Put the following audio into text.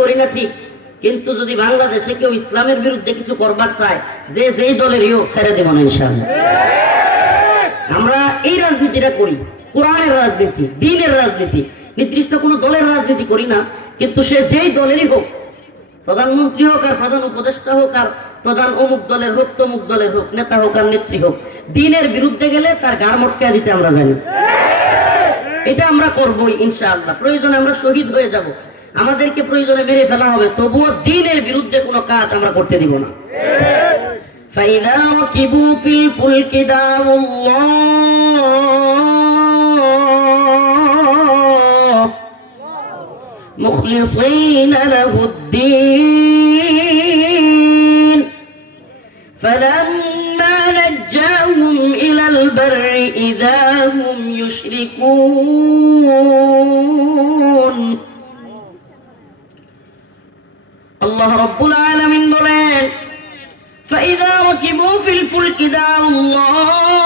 করি না ঠিক। কিন্তু যদি বাংলাদেশে কেউ ইসলামের বিরুদ্ধে কিছু করবার চায়, যে যেই দলেরই হোক ছেড়ে দেব না ইনশাআল্লাহ। আমরা এই রাজনীতিটা করি, কোরআনের রাজনীতি, দিনের রাজনীতি। নির্দিষ্ট কোনো দলের রাজনীতি করি না, কিন্তু সে যেই দলেরই হোক, প্রধানমন্ত্রী হোক আর প্রধান উপদেষ্টা হোক আর প্রধান অমুক দলের হোক, তমুক দলের হোক, নেতা হোক আর নেত্রী হোক, দিনের বিরুদ্ধে গেলে তার গার মটকা দিতে আমরা জানি। এটা আমরা করবই ইনশাআল্লাহ। প্রয়োজনে আমরা শহীদ হয়ে যাব। আমাদেরকে প্রয়োজনে মেরে ফেলা হবে তবুও দিনের বিরুদ্ধে কোনো কাজ আমরা করতে দিব না فإذا ركبوا في الفلك دعوا الله مخلصين له الدين فلما نجاهم إلى البر إذا هم يشركون الله رب العالمين বলেন فإذا ركبوا في الفلك دعوا الله